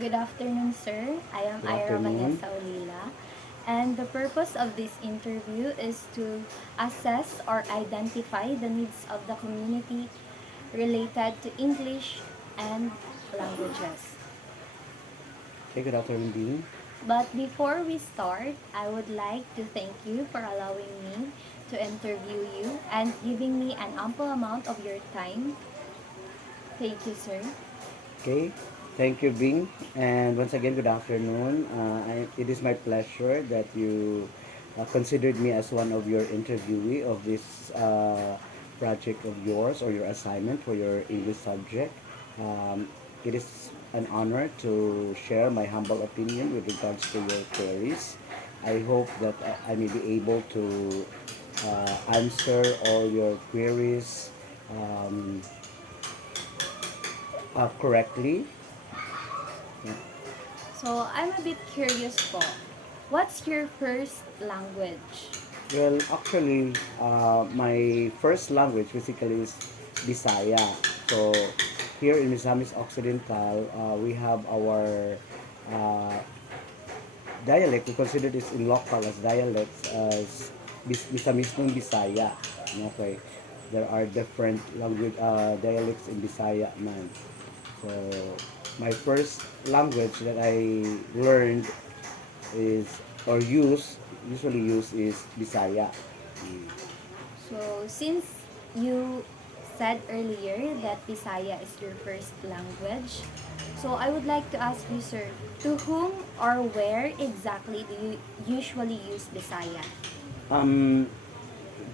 Good afternoon, sir. I am Good Ira afternoon. Vanessa Olila, and the purpose of this interview is to assess or identify the needs of the community related to English and languages. Okay, good afternoon, Dean. But before we start, I would like to thank you for allowing me to interview you and giving me an ample amount of your time. Thank you, sir. Okay, thank you, Bing. And once again, good afternoon. It is my pleasure that you considered me as one of your interviewee of this project of yours or your assignment for your English subject. It is an honor to share my humble opinion with regards to your queries. I hope that I may be able to answer all your queries um, correctly. Yeah. So, I'm a bit curious po. What's your first language? Well, actually, my first language basically is Bisaya. So, here in Misamis Occidental, we have our uh, dialect. We consider this in local as dialects as Misamisnong Bisaya. Okay, there are different language dialects in Bisaya, man. So, my first language that I learned is or usually use is Bisaya. Mm. So, since you said earlier that Bisaya is your first language, so I would like to ask you, sir, to whom or where exactly do you usually use Bisaya? Um,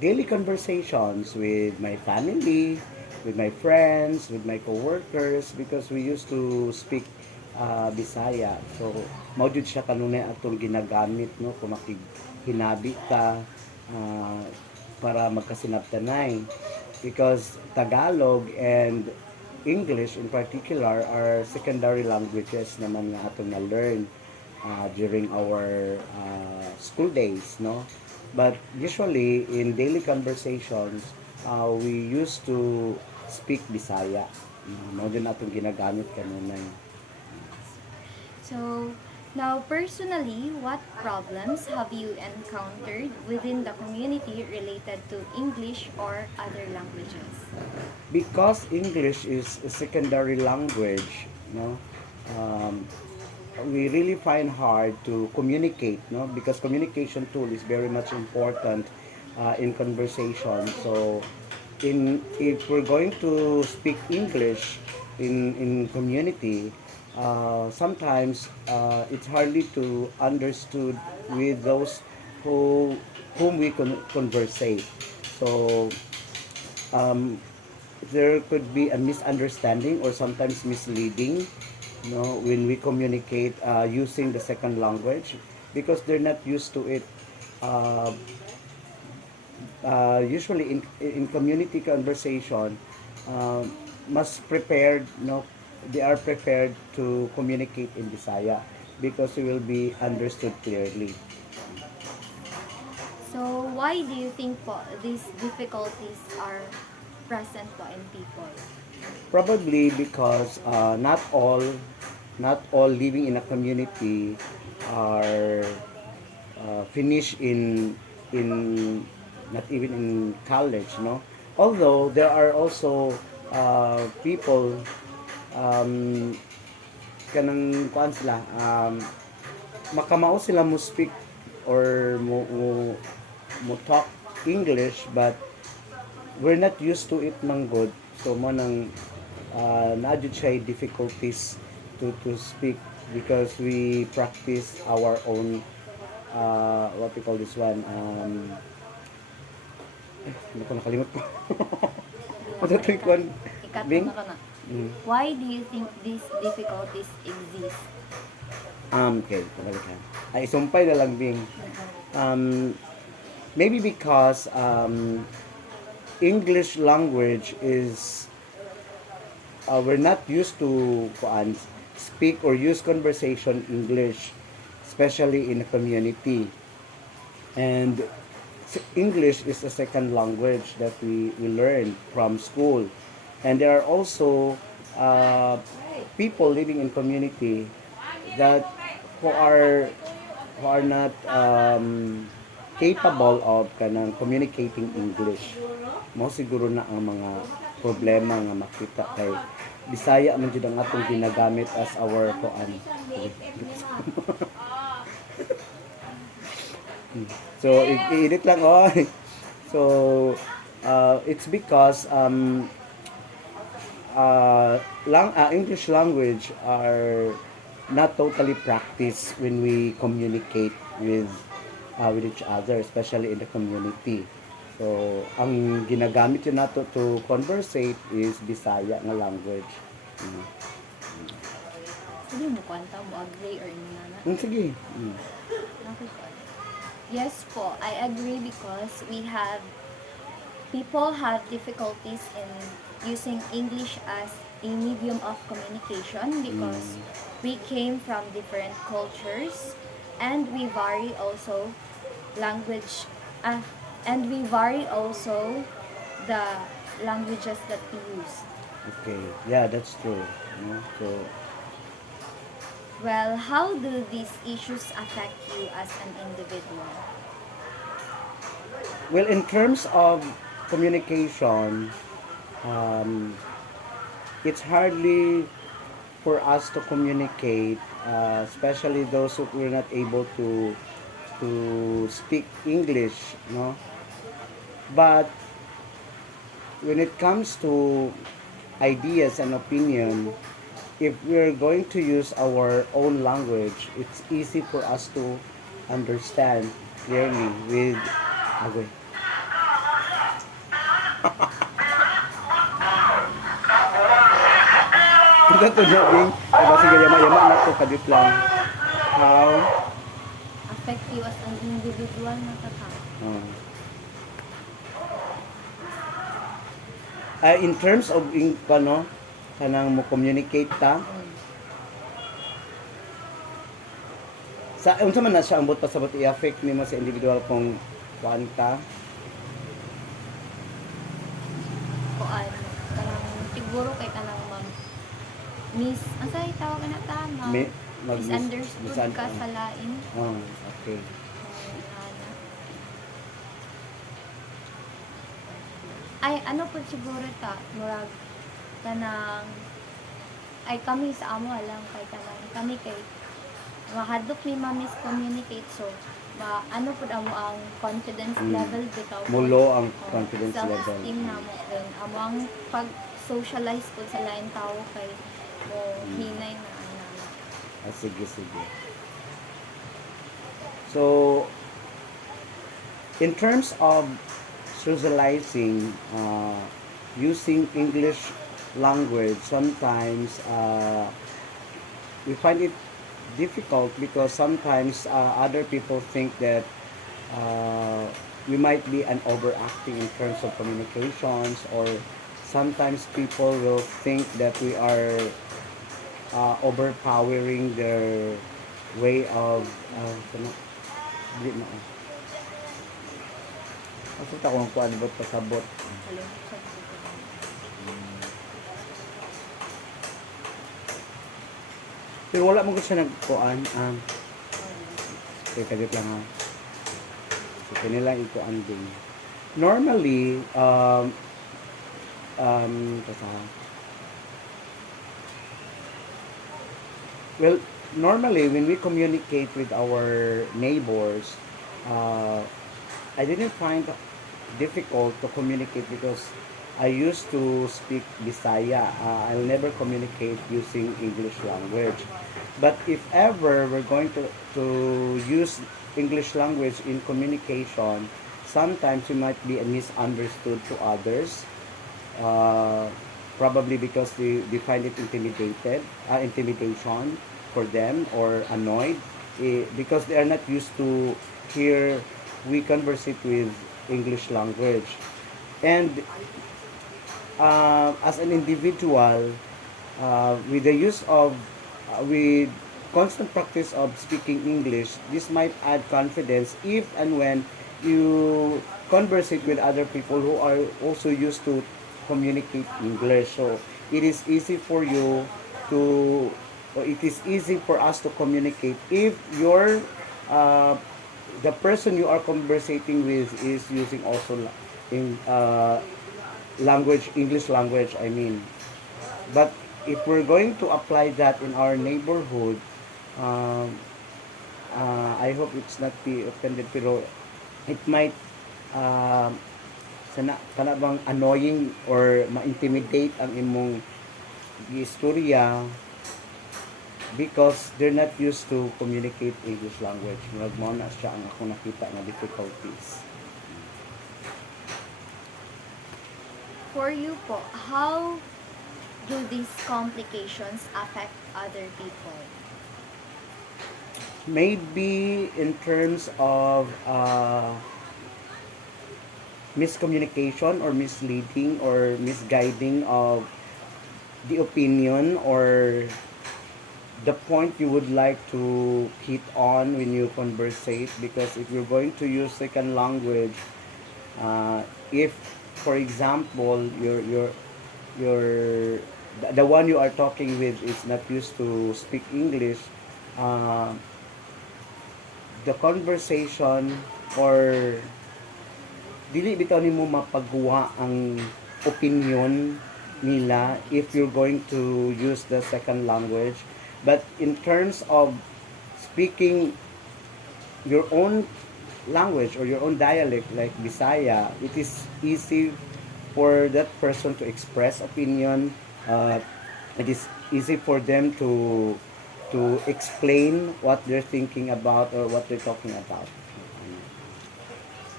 Daily conversations with my family, with my friends, with my coworkers because we used to speak Bisaya. So, mao jud siya kanunay atong ginagamit no kung hinabi ka ah, para magkasinabtanay because Tagalog and English in particular are secondary languages naman nga atong na-learn during our school days, no? But usually in daily conversations, we used to speak Bisaya. Mao din atong ginagamit kanunay. So, now personally, what problems have you encountered within the community related to English or other languages? Because English is a secondary language, no, um, we really find hard to communicate, no, because communication tool is very much important in conversation. So, in if we're going to speak English in community, sometimes it's hardly to understood with those who whom we conversate. So um, there could be a misunderstanding or sometimes misleading, you know, when we communicate using the second language because they're not used to it. Uh, Usually in community conversation, must prepared, you know, they are prepared to communicate in Bisaya because it will be understood clearly. So, why do you think po these difficulties are present po in people? Probably because not all living in a community are finished in not even in college, no. Although there are also people um, kanang kuan sila makamao sila mo speak or mo talk English but we're not used to it man good, so mo nang naadjud siya difficulties to speak because we practice our own what we call this one hindi ko nakalimot ko. Ano to Ikat, yung ikat mo Bing? na ka na. Mm. Why do you think these difficulties exist? Okay, pabalik ka. Ay, sumpay na lang, Bing. Um, Maybe because English language is we're not used to speak or use conversation English, especially in a community. And English is a second language that we learn from school. And there are also people living in community. that who are not capable of kanang communicating English. Mo siguro na ang mga problema nga makita kay Bisaya man jud ang atong ginagamit as our kuan. So i-edit lang oh. So it's because English language are not totally practiced when we communicate with each other, especially in the community. So, ang ginagamit yun nato to conversate is Bisaya nga language. Mm. Hindi mo kwanta mo agree or hindi na. Sige. Yes po, I agree because people have difficulties in using English as a medium of communication because we came from different cultures and we vary also language and we vary also the languages that we use. Okay. Yeah, that's true. So, Well, how do these issues affect you as an individual? well, in terms of communication, um, it's hardly for us to communicate, especially those who were not able to speak English, no. But when it comes to ideas and opinion, if we're going to use our own language, it's easy for us to understand clearly with okay. Ito to jogging. Diba sige, yama-yama na to kadit lang. How? Affect you as an individual na tatao. In terms of kanang mo communicate ta, sa unsa man na siya ambot pasabot i-affect nimo sa individual kung kuan ka. Kuan kanang siguro kay kanang ang say tawag na tama. Misunderstood ka sa lain. Okay. Ay ano po siguro ta murag kanang ay kami sa amo lang kay kanang kami kay mahadlok ni miscommunicate so ano po amo ang confidence level bitaw po. Mulo ang confidence level. Self-esteem na mo din amo ang pag socialize po sa lain tao kay mo hinay na Sige. So, in terms of socializing, using English language, sometimes we find it difficult because sometimes other people think that we might be an overacting in terms of communications, or sometimes people will think that we are overpowering their way of Asa kung kuan ba pasabot. Pero wala mo ko siya nagkuan. Okay, kadit lang ha. So, kanilang ikuan din. Normally, well, normally when we communicate with our neighbors, I didn't find difficult to communicate because I used to speak Bisaya. I'll never communicate using English language. But if ever we're going to use English language in communication, sometimes we might be misunderstood to others. Probably because they find it intimidation for them, or annoyed because they are not used to hear we conversate with English language. And as an individual, with the use of with constant practice of speaking English, this might add confidence if and when you conversate with other people who are also used to communicate English. So it is easy for you to or it is easy for us to communicate if your uh, the person you are conversating with is using also in language, English language, I mean. But if we're going to apply that in our neighborhood, um, I hope it's not be offended, pero it might kana bang annoying or ma-intimidate ang imong istorya because they're not used to communicate English language. Murag mo na siya ang ako nakita nga difficulties. For you po, how do these complications affect other people? Maybe in terms of miscommunication or misleading or misguiding of the opinion or the point you would like to hit on when you conversate, because if you're going to use second language, if for example your the one you are talking with is not used to speak English, uh, the conversation or dili bitaw nimo mapagawa ang opinion nila if you're going to use the second language. But in terms of speaking your own language or your own dialect like Bisaya, it is easy for that person to express opinion. It is easy for them to explain what they're thinking about or what they're talking about.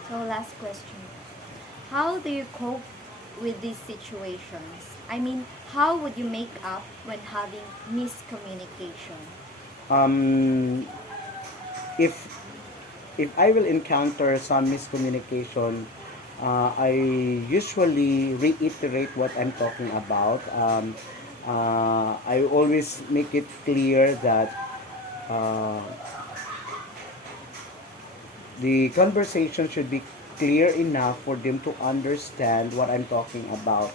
So last question. How do you cope with these situations? I mean, how would you make up when having miscommunication? Um, if if I will encounter some miscommunication, I usually reiterate what I'm talking about. I always make it clear that uh, the conversation should be clear enough for them to understand what I'm talking about.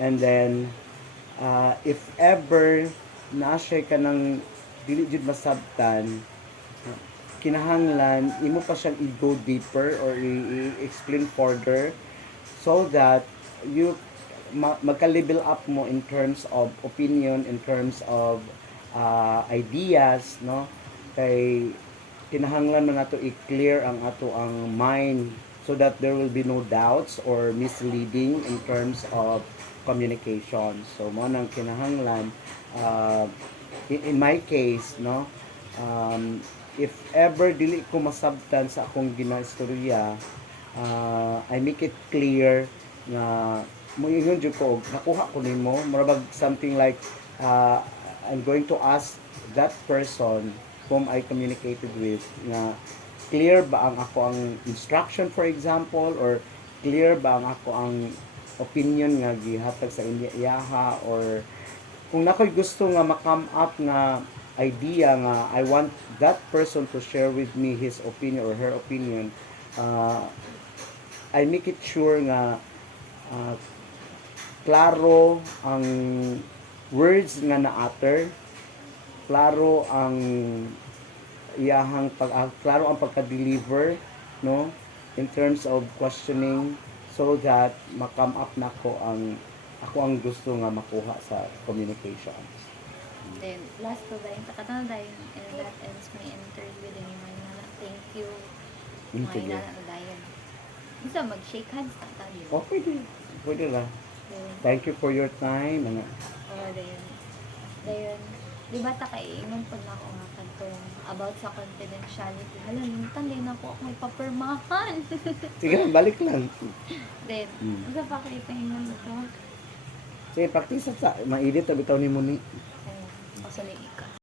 And then, if ever na siya ka ng dili jud masabtan, kinahanglan imo pa siyang i-go deeper or i-explain further so that you magka-level up mo in terms of opinion, in terms of ideas, no? Kay kinahanglan man nato i-clear ang ato ang mind so that there will be no doubts or misleading in terms of communication. So mo nang kinahanglan in my case, no, if ever dili ko masabtan sa akong ginaistorya, I make it clear na moingon jud ko og nakuha ko nimo murag something like I'm going to ask that person whom I communicated with na clear ba ang ako ang instruction, for example, or clear ba ang ako ang opinion nga gihatag sa iyaha, or kung nakoy gusto nga ma-come up nga idea nga I want that person to share with me his opinion or her opinion, I make it sure nga uh, klaro ang words nga na-utter, klaro ang iyahang klaro ang pagka-deliver, no, in terms of questioning, so that ma-come up na ako ang gusto nga makuha sa communications. Then, last po dahil takatan dahil and that ends my interview din yung mga nana. Thank you. Mga Sige. nana dahil. Gusto mag-shake hands na tayo. Oh, pwede. Pwede lang. Then, Thank you for your time. Dayon, di ba ta kay ingon po na ako nga kantong about sa confidentiality. Hala, limutan din ako may papirmahan. Sige lang, balik lang. Then, gusto pa kayo pahingan ito. Sige, practice sa mainit na bitaw ni mo ni. Ayun, pasali ka.